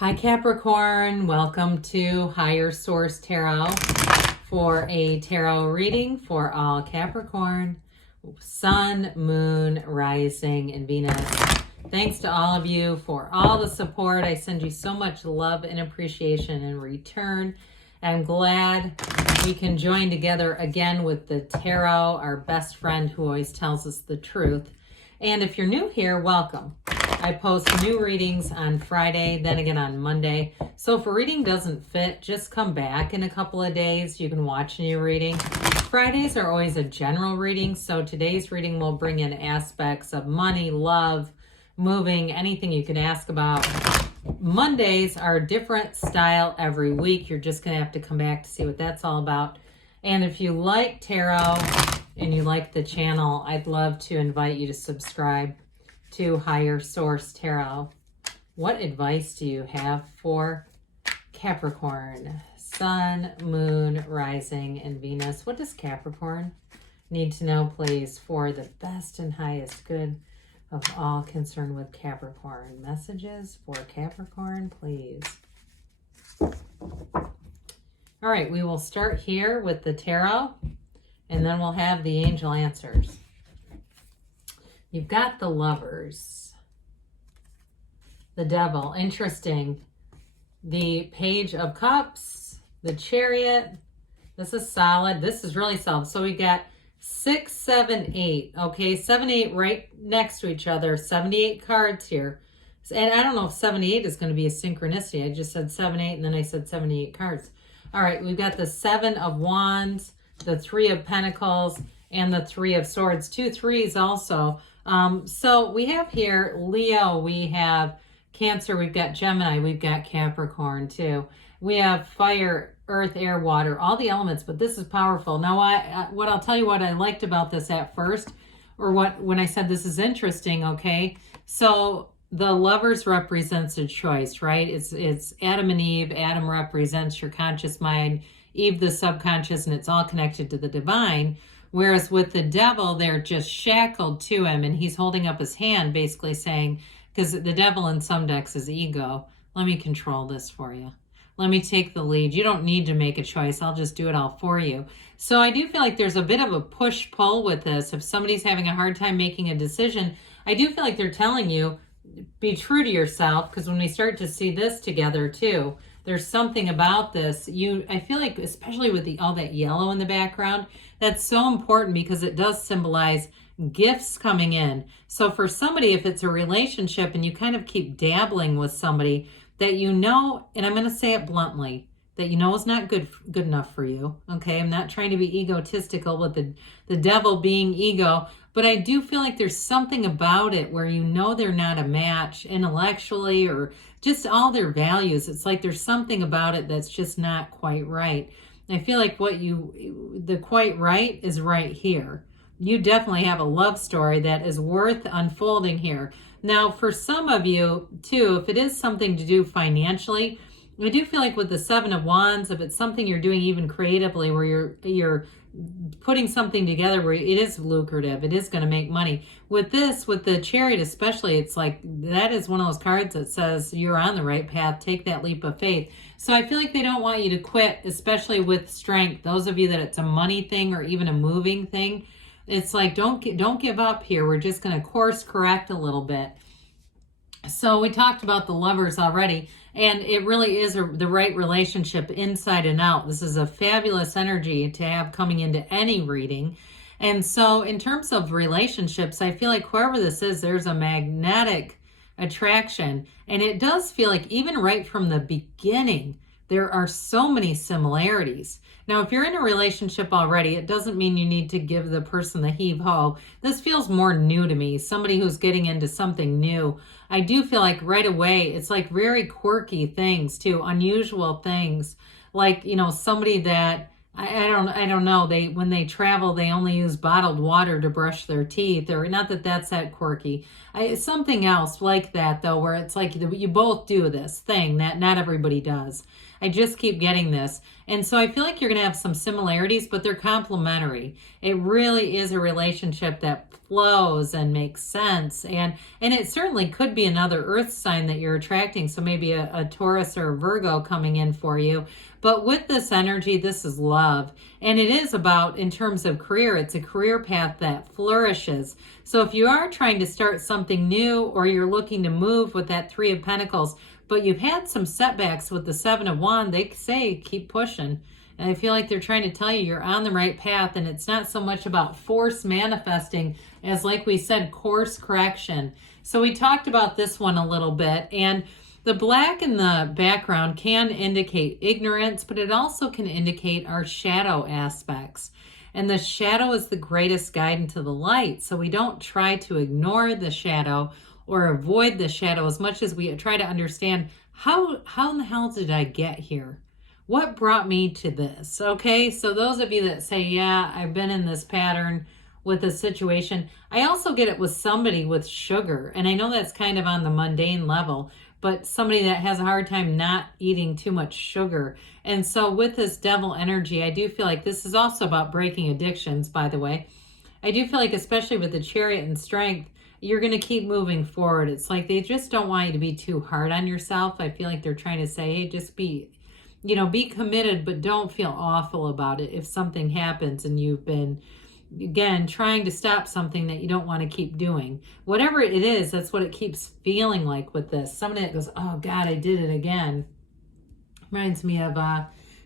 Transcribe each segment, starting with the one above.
Hi Capricorn, welcome to Higher Source Tarot for a tarot reading for all Capricorn, Sun, Moon, Rising, and Venus. Thanks to all of you for all the support. I send you so much love and appreciation in return. I'm glad we can join together again with the tarot, our best friend who always tells us the truth. And if you're new here, welcome. I post new readings on Friday, then again on Monday. So if a reading doesn't fit, just come back in a couple of days. You can watch a new reading. Fridays are always a general reading, so today's reading will bring in aspects of money, love, moving, anything you can ask about. Mondays are a different style every week. You're just going to have to come back to see what that's all about. And if you like tarot and you like the channel, I'd love to invite you to subscribe to Higher Source Tarot. What advice do you have for Capricorn, Sun, Moon, Rising, and Venus? What does Capricorn need to know, please, for the best and highest good of all concerned with Capricorn? Messages for Capricorn, please. All right, we will start here with the tarot, and then we'll have the angel answers. You've got the Lovers, the Devil, interesting, the Page of Cups, the Chariot. This is solid. This is really solid. So we got 6, 7, 8. Okay, 7, 8 right next to each other. 78 cards here. And I don't know if 78 is going to be a synchronicity. I just said 7, 8, and then I said 78 cards. All right, we've got the 7 of Wands, the 3 of Pentacles, and the 3 of Swords. 2 threes also. So we have here Leo, we have Cancer, we've got Gemini, we've got Capricorn too. We have fire, earth, air, water, all the elements, but this is powerful. Now, I'll tell you what I liked about this at first, or when I said this is interesting, okay? So the Lovers represents a choice, right? It's Adam and Eve. Adam represents your conscious mind, Eve the subconscious, and it's all connected to the divine. Whereas with the Devil, they're just shackled to him, and he's holding up his hand, basically saying, because the Devil in some decks is ego, let me control this for you. Let me take the lead. You don't need to make a choice. I'll just do it all for you. So I do feel like there's a bit of a push-pull with this. If somebody's having a hard time making a decision, I do feel like they're telling you, be true to yourself, because when we start to see this together too, there's something about this. I feel like, especially with all that yellow in the background, that's so important because it does symbolize gifts coming in. So for somebody, if it's a relationship and you kind of keep dabbling with somebody that you know, and I'm going to say it bluntly, that you know is not good enough for you, okay? I'm not trying to be egotistical with the Devil being ego, but I do feel like there's something about it where you know they're not a match intellectually or just all their values. It's like there's something about it that's just not quite right. I feel like the quite right is right here. You definitely have a love story that is worth unfolding here. Now, for some of you, too, if it is something to do financially, I do feel like with the 7 of Wands, if it's something you're doing even creatively where you're putting something together where it is lucrative, it is going to make money. With this, with the Chariot especially, it's like that is one of those cards that says you're on the right path. Take that leap of faith. So I feel like they don't want you to quit, especially with strength. Those of you that it's a money thing or even a moving thing, it's like don't give up here. We're just going to course correct a little bit. So we talked about the Lovers already, and it really is the right relationship inside and out. This is a fabulous energy to have coming into any reading. And so in terms of relationships, I feel like whoever this is, there's a magnetic attraction. And it does feel like even right from the beginning, there are so many similarities. Now, if you're in a relationship already, it doesn't mean you need to give the person the heave-ho. This feels more new to me, somebody who's getting into something new. I do feel like right away, it's like very quirky things too, unusual things. Like, somebody that, I don't know, when they travel, they only use bottled water to brush their teeth, or not that that's that quirky. Something else like that though, where it's like you both do this thing that not everybody does. I just keep getting this. And so I feel like you're going to have some similarities, but they're complementary. It really is a relationship that flows and makes sense. And it certainly could be another earth sign that you're attracting. So maybe a Taurus or a Virgo coming in for you. But with this energy, this is love. And it is about, in terms of career, it's a career path that flourishes. So if you are trying to start something new, or you're looking to move with that Three of Pentacles, but you've had some setbacks with the Seven of Wands, they say keep pushing. And I feel like they're trying to tell you you're on the right path, and it's not so much about force manifesting as, like we said, course correction. So we talked about this one a little bit, and the black in the background can indicate ignorance, but it also can indicate our shadow aspects. And the shadow is the greatest guide into the light. So we don't try to ignore the shadow or avoid the shadow as much as we try to understand how in the hell did I get here? What brought me to this? Okay, so those of you that say, yeah, I've been in this pattern with a situation. I also get it with somebody with sugar. And I know that's kind of on the mundane level, but somebody that has a hard time not eating too much sugar. And so with this devil energy, I do feel like this is also about breaking addictions, by the way. I do feel like, especially with the Chariot and Strength, you're going to keep moving forward. It's like they just don't want you to be too hard on yourself. I feel like they're trying to say, hey, just be committed, but don't feel awful about it if something happens and you've been, again, trying to stop something that you don't want to keep doing. Whatever it is, that's what it keeps feeling like with this. Somebody that goes, oh God, I did it again. Reminds me of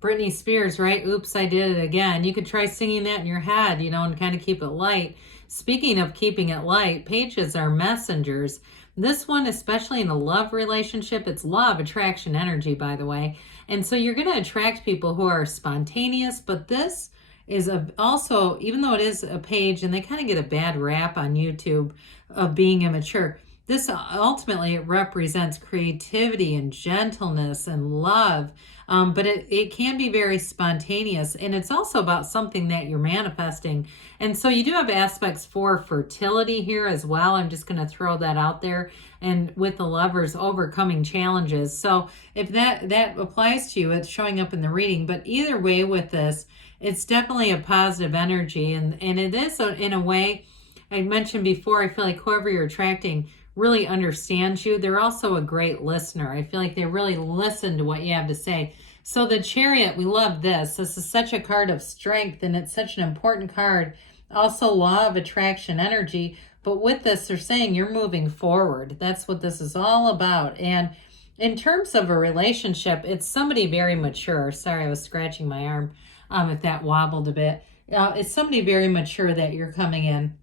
Britney Spears, right? Oops, I did it again. You could try singing that in your head, and kind of keep it light. Speaking of keeping it light, pages are messengers. This one, especially in a love relationship, it's law of attraction energy, by the way. And so you're going to attract people who are spontaneous, but this is also, even though it is a page, and they kind of get a bad rap on YouTube of being immature, this ultimately, it represents creativity and gentleness and love. But it can be very spontaneous, and it's also about something that you're manifesting. And so you do have aspects for fertility here as well. I'm just going to throw that out there. And with the Lovers, overcoming challenges. So if that applies to you, it's showing up in the reading. But either way with this, it's definitely a positive energy. And it is, in a way, I mentioned before, I feel like whoever you're attracting really understands you. They're also a great listener. I feel like they really listen to what you have to say. So the Chariot, we love this. This is such a card of strength, and it's such an important card. Also, law of attraction energy. But with this, they're saying you're moving forward. That's what this is all about. And in terms of a relationship, it's somebody very mature. Sorry, I was scratching my arm if that wobbled a bit. It's somebody very mature that you're coming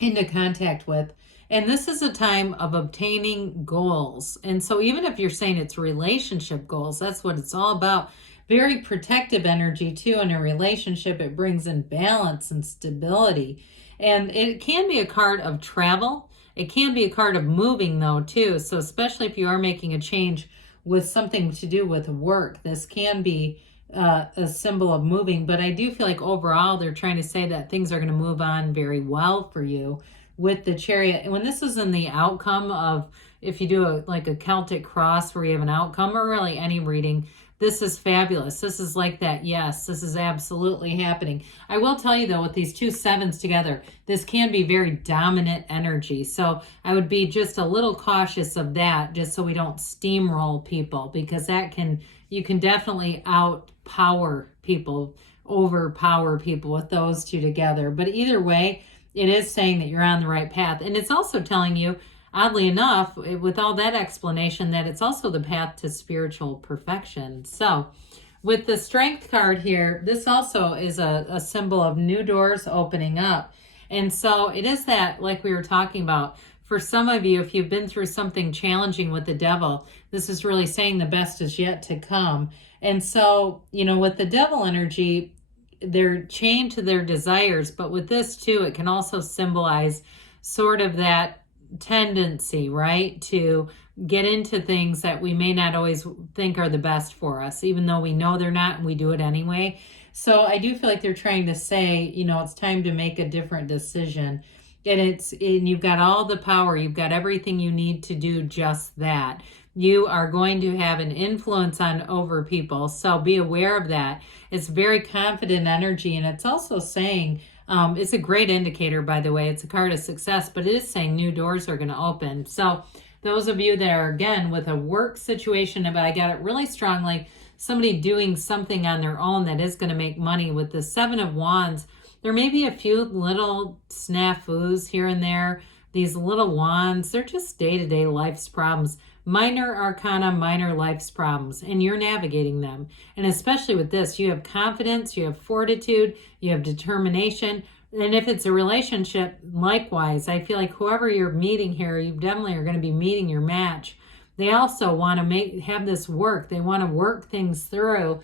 into contact with. And this is a time of obtaining goals. And so even if you're saying it's relationship goals, that's what it's all about. Very protective energy too in a relationship. It brings in balance and stability. And it can be a card of travel. It can be a card of moving though too. So especially if you are making a change with something to do with work, this can be a symbol of moving. But I do feel like overall they're trying to say that things are going to move on very well for you with the Chariot. And when this is in the outcome of, if you do a Celtic cross where you have an outcome, or really any reading, this is fabulous. This is like that. Yes, this is absolutely happening. I will tell you though, with these two sevens together, this can be very dominant energy. So I would be just a little cautious of that, just so we don't steamroll people, because you can definitely overpower people with those two together. But either way, it is saying that you're on the right path. And it's also telling you, oddly enough, with all that explanation, that it's also the path to spiritual perfection. So with the Strength card here, this also is a symbol of new doors opening up. And so it is that, like we were talking about, for some of you, if you've been through something challenging with the devil, this is really saying the best is yet to come. And so, with the devil energy, they're chained to their desires, but with this too, it can also symbolize sort of that tendency, right, to get into things that we may not always think are the best for us, even though we know they're not, and we do it anyway. So I do feel like they're trying to say, it's time to make a different decision. And you've got all the power. You've got everything you need to do just that. You are going to have an influence on over people. So be aware of that. It's very confident energy. And it's also saying, it's a great indicator, by the way. It's a card of success, but it is saying new doors are going to open. So those of you that are, again, with a work situation, but I got it really strongly, somebody doing something on their own that is going to make money with the Seven of Wands. There may be a few little snafus here and there. These little wands, they're just day-to-day life's problems. Minor arcana, minor life's problems, and you're navigating them. And especially with this, you have confidence, you have fortitude, you have determination. And if it's a relationship, likewise, I feel like whoever you're meeting here, you definitely are going to be meeting your match. They also want to have this work. They want to work things through.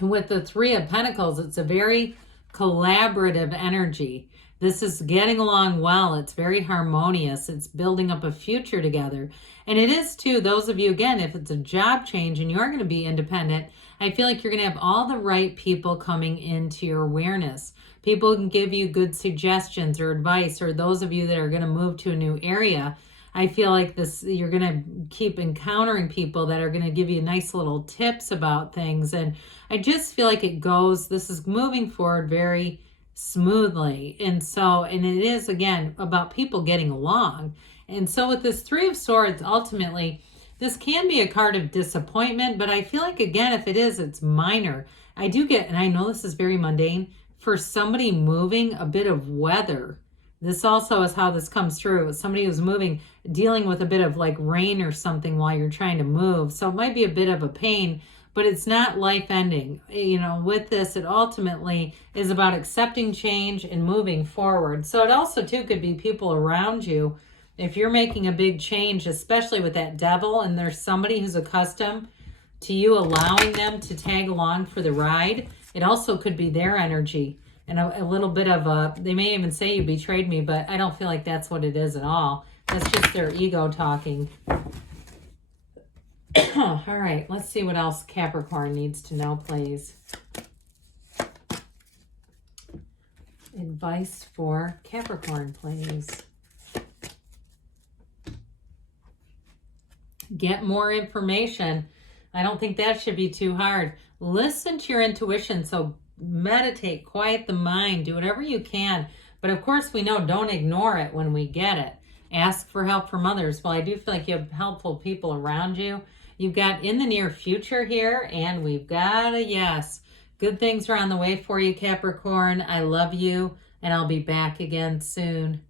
With the Three of Pentacles, it's a very collaborative energy. This is getting along well. It's very harmonious. It's building up a future together. And it is too, those of you, again, if it's a job change and you're going to be independent, I feel like you're going to have all the right people coming into your awareness. People can give you good suggestions or advice, or those of you that are going to move to a new area. I feel like you're going to keep encountering people that are going to give you nice little tips about things. And I just feel like this is moving forward very smoothly. And it is, again, about people getting along. And so with this Three of Swords, ultimately, this can be a card of disappointment, but I feel like, again, if it is, it's minor. I do get, and I know this is very mundane, for somebody moving, a bit of weather. This also is how this comes through. Somebody who's moving, dealing with a bit of like rain or something while you're trying to move. So it might be a bit of a pain, but it's not life ending. With this, it ultimately is about accepting change and moving forward. So it also too could be people around you. If you're making a big change, especially with that Devil, and there's somebody who's accustomed to you allowing them to tag along for the ride, it also could be their energy. And a little bit of they may even say you betrayed me, but I don't feel like that's what it is at all. That's just their ego talking. All right, let's see what else Capricorn needs to know, please. Advice for Capricorn, please. Get more information. I don't think that should be too hard. Listen to your intuition. So meditate, quiet the mind, do whatever you can. But of course, we know don't ignore it when we get it. Ask for help from others. Well, I do feel like you have helpful people around you. You've got in the near future here, and we've got a yes. Good things are on the way for you, Capricorn. I love you, and I'll be back again soon.